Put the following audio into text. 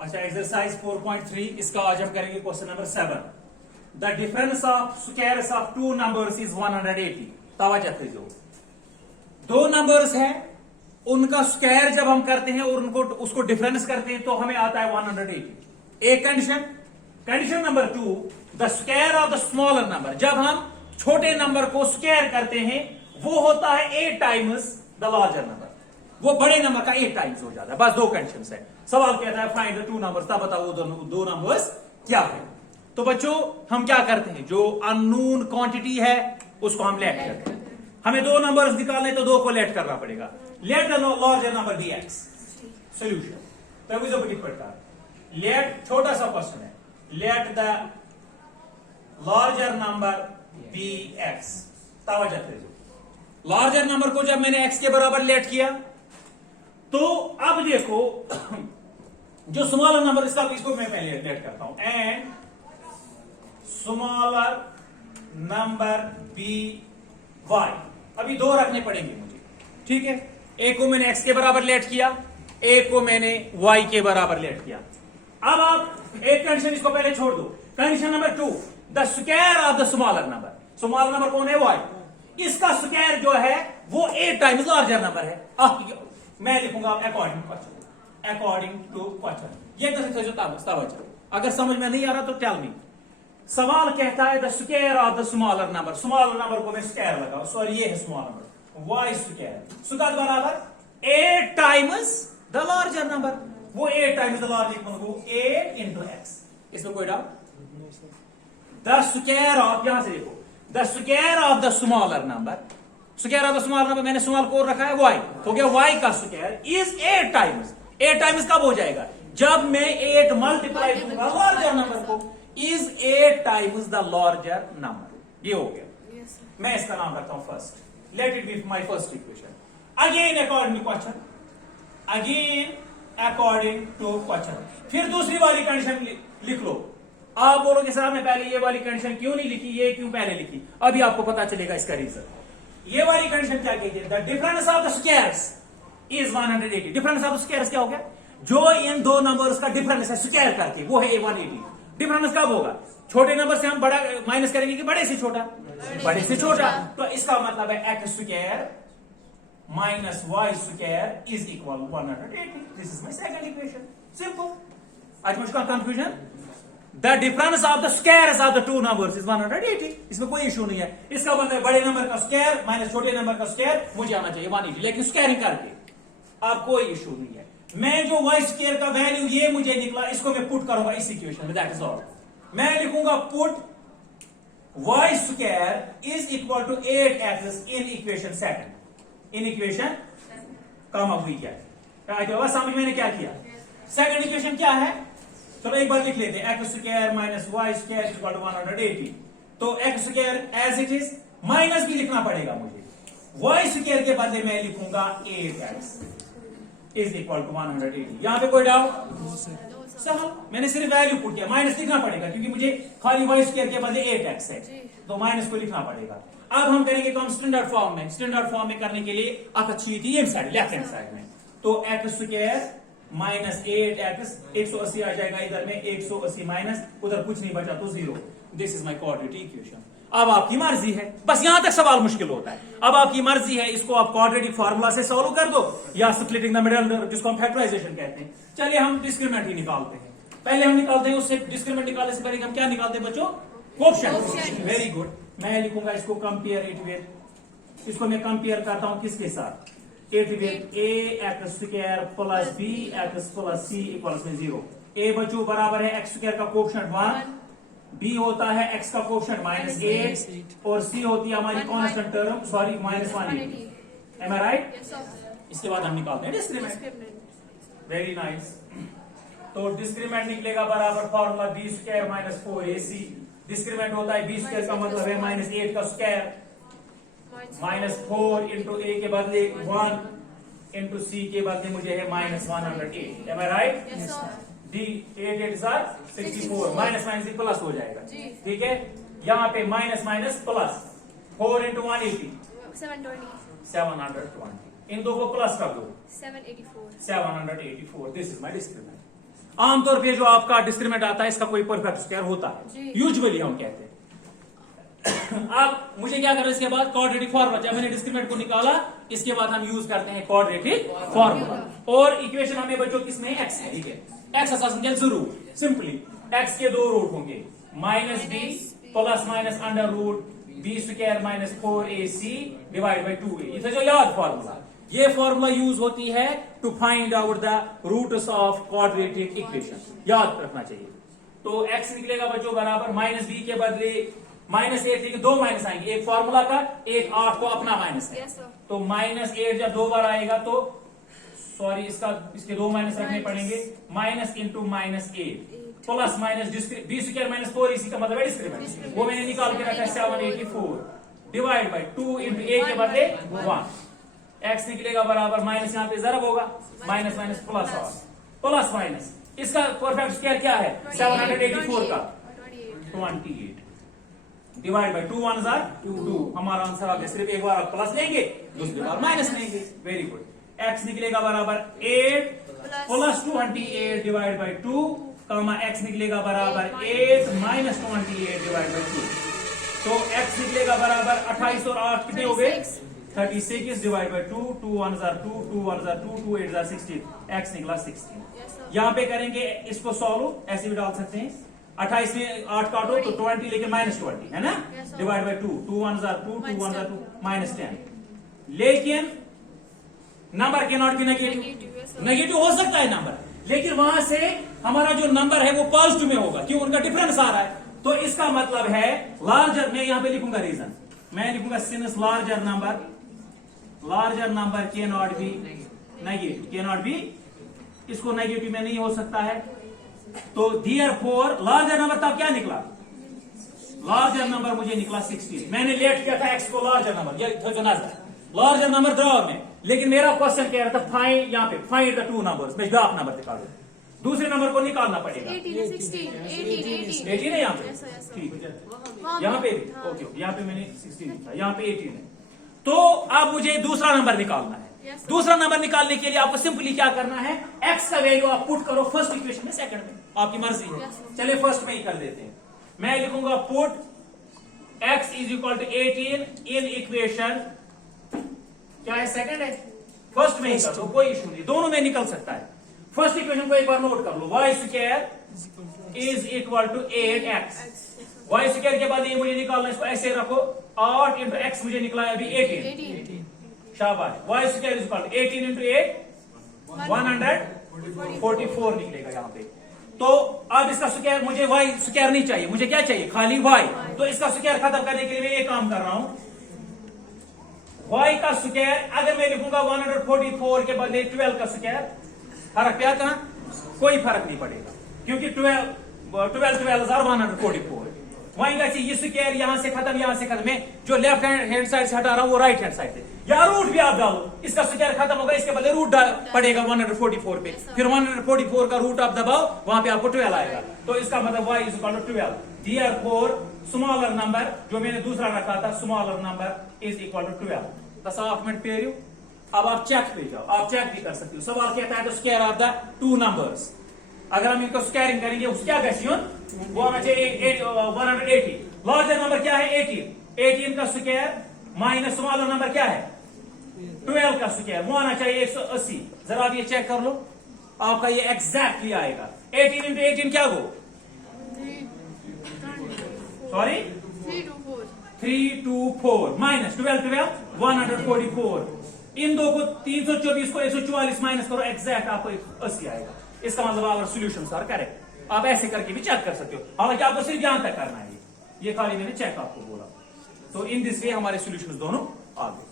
अच्छा, एक्सरसाइज 4.3 इसका आज हम करेंगे question number 7। The difference of squares of to numbers is 180। तवज्जो कीजिए, दो नंबर्स हैं, उनका स्क्वायर जब हम करते हैं और उनको उसको डिफरेंस करते हैं तो हमें आता है 180। एक condition number 2, the square of the smaller number. जब हम छोटे नंबर को स्क्वायर करते हैं वो होता है 8 टाइम्स द लार्जर नंबर, वो बड़े नंबर का 8 टाइम्स हो जाता है। बस दो कंडीशंस है। सवाल कहता है फाइंड द टू नंबर्स, तब बताओ वो दो नंबर्स क्या है। तो बच्चों हम क्या करते हैं, जो अननोन क्वांटिटी है उसको हम लेट करते हैं। हमें दो नंबर्स निकालने तो दो को लेट करना पड़ेगा। Let the larger number be x. Solution तो बड़ी पड़ता लेट, छोटा सा क्वेश्चन है, let the larger number be x. तवज्जो कीजिए, लार्जर नंबर को जब मैंने एक्स के बराबर लेट किया तो अब देखो जो स्मॉलर नंबर इसको मैं पहले लेट करता हूं, and smaller number be y. अभी दो रखने पड़ेंगे मुझे, ठीक है। एक को मैंने एक्स के बराबर लेट किया, एक को मैंने वाई के बराबर लेट किया। अब आप एक कंडीशन इसको पहले छोड़ दो। Condition number 2, the square of the smaller number. Smaller number कौन है, वाई। इसका स्क्वायर जो है वो 8 टाइम्स लार्जर नंबर है। मैं लिखूंगा अकॉर्डिंग टू क्वेश्चन। ये तवज्जो, अगर समझ में नहीं आ रहा तो टेल मी। सवाल कहता है the square of the smaller number. Smaller number को मैं स्क्वायर लगाऊं, सॉरी ये है स्मॉल नंबर, वाई स्क्वायर बराबर 8 टाइम्स द लार्जर नंबर। वो 8 टाइम्स द लार्जर नंबर को 8 इंटू एक्स। इसमें कोई डाउट? द स्क्वायर ऑफ, यहां से देखो, the square of the smaller number, square of the smaller number मैंने स्मॉल को रखा है वाई, हो गया वाई का स्क्वायर इज 8 टाइम्स। 8 टाइम्स कब हो जाएगा, जब मैं 8 मल्टीप्लाई दूंगा लार्जर नंबर को, is 8 times the larger number. ये हो गया। मैं इसका नाम रखता हूं first, let it be my first equation. Again according to question, again according to question. फिर दूसरी वाली कंडीशन लिख लो। आप बोलोगे सर आपने पहले ये वाली कंडीशन क्यों नहीं लिखी, ये क्यों पहले लिखी? अभी आपको पता चलेगा इसका रीजन। ये वाली कंडीशन क्या कहती है, the difference of the squares is 180। Difference of the squares क्या हो गया, जो इन दो नंबर्स का डिफरेंस है स्क्वायर करके वो है 180। डिफरेंस कब होगा, छोटे नंबर से हम बड़ा माइनस करेंगे कि बड़े से छोटा, बड़े से छोटा। तो इसका मतलब है x square minus y square is equal 180। This is my second equation, simple. आज मुझका confusion, the difference of the squares of the two numbers is 180। इसमें कोई इशू नहीं है। इसका मतलब बड़े नंबर का स्क्वायर माइनस छोटे नंबर का स्क्वायर मुझे आना चाहिए 180, लेकिन स्क्वायरिंग करके अब कोई इशू नहीं है। मैं जो वाई स्क्वायर का वैल्यू ये मुझे निकला, इसको मैं पुट करूंगा इस इक्वेशन में, दैट इज ऑल। मैं लिखूंगा put y square is equal to 8x in equation second. In equation come up हुई क्या समझ मैंने क्या किया। सेकंड इक्वेशन क्या है, चलो एक बार लिख लेते हैं, x square minus y square equal to 180। तो x square as it is, minus भी लिखना पड़ेगा मुझे। वाई स्क्वायर के बदले में लिखूंगा 8x इज इक्वल टू 180। यहां पे कोई डाउट? सहल, मैंने सिर्फ वैल्यू पुट किया, माइनस लिखना पड़ेगा क्योंकि मुझे खाली वाई स्क्वायर के बदले 8x है, तो माइनस को लिखना पड़ेगा। अब हम करेंगे तो हम स्टैंडर्ड फॉर्म में, स्टैंडर्ड फॉर्म में करने के लिए आप अच्छी थी ये साइड, लेफ्ट हैंड साइड में। तो एक्स स्क्वायर माइनस 8x, 180 आ जाएगा इधर में, 180 माइनस उधर कुछ नहीं बचा तो 0। This is my quadratic equation. अब आपकी मर्जी है, बस यहां तक सवाल मुश्किल होता है। अब आपकी मर्जी है, इसको आप क्वाड्रेटिक फार्मूला से सॉल्व कर दो या स्प्लिटिंग द मिडल, जिसको हम फैक्टराइजेशन कहते हैं। चलिए हम डिस्क्रिमिनेंट ही निकालते हैं। पहले हम निकालते हैं, उससे डिस्क्रिमिनेंट निकालने से पहले हम क्या निकालते हैं बच्चों, कोएफिशिएंट। Very good. मैं लिखूंगा इसको कंपेयर इट विद, इसको मैं कंपेयर करता हूं किसके साथ, it with a x square plus b x plus c equals में 0। ए बच्चों बराबर है एक्स स्क्वायर का कोएफिशिएंट 1, बी होता है एक्स का कोएफिशिएंट -8 और सी होती है हमारी constant term, sorry -180। Am I right? इसके बाद हम निकालते हैं डिस्क्रिमिनेंट। Very nice. तो डिस्क्रिमिनेंट निकलेगा बराबर formula b square minus 4ac। Discriminant होता है बी स्क्वायर का मतलब है -8 का स्क्वायर -4 इंटू ए के बदले 1 इंटू सी के बदले मुझे है -108। Am I right? D 8 8 64, minus minus plus हो जाएगा, ठीक है। यहाँ पे माइनस माइनस प्लस 4 इंटू 180 720। इन दो को प्लस कर दो 784। This is my discriminant. आमतौर पे जो आपका डिस्क्रिमिनेंट आता है इसका कोई परफेक्ट स्क्वायर होता है, यूजुअली हम कहते हैं। अब मुझे क्या करना है इसके बाद क्वाड्रेटिक फार्मूला, जब मैंने डिस्क्रिमिनेंट को निकाला इसके बाद हम यूज करते हैं क्वाड्रेटिक फार्मूला। और इक्वेशन हमें बच्चों किसमें एक्स है, ठीक है, एक्स असासन जरूर सिंपली एक्स के दो रूट होंगे minus b plus minus under root b square minus 4ac divide by 2a। ये जो याद फार्मूला, ये फार्मूला यूज होती है to find out the roots of quadratic equation, याद रखना चाहिए। तो x निकलेगा बच्चों बराबर माइनस बी के बदले माइनस 8 लेके दो माइनस आएंगे, एक फार्मूला का एक 8 को अपना माइनस है। तो माइनस 8 जब दो बार आएगा तो सॉरी इसके दो माइनस रखने पड़ेंगे, minus into minus 8 plus minus b square minus 4ac का मतलब है डिस्क्रिमिनेंट, वो मैंने निकाल के रखा 784 डिवाइड बाई 2 इंटू a के बदले 1। x निकलेगा बराबर माइनस यहाँ पे जरब होगा माइनस माइनस प्लस और प्लस माइनस इसका परफेक्ट स्क्वायर क्या है 784 का 28 डिवाइड बाई 2 1 2। हमारा आंसर आ गया। सिर्फ एक बार आप प्लस लेंगे दूसरी बार माइनस लेंगे, वेरी गुड। x निकलेगा बराबर 8 plus 28 divide by 2 comma x निकलेगा बराबर 8 माइनस 28 डिवाइड बाई 2। तो x निकलेगा बराबर 28 और 8 कितने हो गए 36 डिवाइड बाई 2 2 1 2 2 1 2 2 8 16, x निकला 16। यहाँ पे करेंगे इसको सॉल्व, ऐसे भी डाल सकते हैं 28 में 8 काटो तो 20 लेके माइनस 20 है ना, डिवाइड बाई 2 2 1 2 2 1 2 माइनस 10। लेकिन नंबर के नॉट बी नेगेटिव, नेगेटिव हो सकता है नंबर, लेकिन वहां से हमारा जो नंबर है वो पॉजिटिव में होगा क्यों, उनका डिफरेंस आ रहा है। तो इसका मतलब है लार्जर, मैं यहां पे लिखूंगा रीजन, मैं लिखूंगा सिंस लार्जर नंबर के नॉट बी नेगेटिव, के नॉट बी इसको नेगेटिव में नहीं हो सकता है। तो देयरफॉर लार्जर नंबर तब क्या निकला, लार्जर नंबर मुझे निकला 16। मैंने लेट किया था एक्स को लार्जर नंबर, ये जो नजर लार्जर नंबर ड्रॉ में, लेकिन मेरा क्वेश्चन कह रहा था फाइंड, यहाँ पे फाइंड द टू नंबर्स, मैं हाफ नंबर निकालू, दूसरे नंबर को निकालना पड़ेगा। 18 है यहाँ पे, ठीक है, यहाँ पे भी ओके, यहाँ पे मैंने 16 लिखा, यहाँ पे 18 है। तो अब मुझे दूसरा नंबर निकालना है। दूसरा नंबर निकालने के लिए आपको सिंपली क्या करना है, x का वैल्यू आप पुट करो फर्स्ट इक्वेशन में, सेकंड में, आपकी मर्जी है। चलिए फर्स्ट में ही कर देते हैं, मैं लिखूंगा put x is equal to 18 in equation, क्या है सेकंड है, फर्स्ट में ही कर दो, कोई इशू नहीं, दोनों में निकल सकता है। फर्स्ट इक्वेशन को एक बार नोट कर लो, y square is equal to 8x, y square के बाद ये मुझे निकालना, इसको ऐसे रखो 8 इंटू एक्स मुझे निकला है अभी 18, शाबाश। Y square is equal to 18 into 8 144 निकलेगा यहाँ पे। तो अब इसका स्क्वायर, मुझे वाई स्क्वायर नहीं चाहिए, मुझे क्या चाहिए, खाली वाई। तो इसका स्क्वायर खत्म करने के लिए मैं ये काम कर रहा हूं, y का स्क्वायर अगर मैं लिखूंगा 144 के बदले 12 का स्क्वायर, फर्क पे आता, कोई फर्क नहीं पड़ेगा क्योंकि 144 वहीं का ये स्क्वायर यहां से खत्म, यहां से खत्म, मैं जो लेफ्ट हैंड साइड से हटा रहा हूं वो राइट हैंड साइड से, या रूट भी आप डालो, इसका स्क्वायर खत्म होगा, इसके बदले रूट पड़ेगा 144 पे, फिर 144 का रूट आप दबाओ, वहां पे आपको 12 आएगा। तो इसका मतलब y is equal to 12, therefore smaller number जो मैंने दूसरा रखा था, smaller number is equal to 12। दस ऑफ मिनट पे रही। अब आप चेक पे जाओ, आप चेक भी कर सकते हो, सवाल कहता है तो square of the two numbers, अगर हम इनको स्क्वायरिंग करेंगे उसका क्वेश्चन वो होना चाहिए 180। लार्जर नंबर क्या है 18 का स्क्वायर माइनस स्मॉलर नंबर क्या है 12 का स्क्वायर, वो आना चाहिए 180। जरा आप ये चेक कर लो, आपका ये एग्जैक्टली आएगा 18 इंटू 18 क्या हो, सॉरी 324 माइनस 12 144, इन दो को 324 को 144 माइनस करो, एग्जैक्ट आपको 80 आएगा। इसका मतलब आपका सॉल्यूशन सर करेक्ट। आप ऐसे करके भी चेक कर सकते हो, हालांकि आपको सिर्फ यहां तक करना है, ये खाली मैंने चेक आपको बोला। तो इन दिस वे हमारे सॉल्यूशंस दोनों आ गए।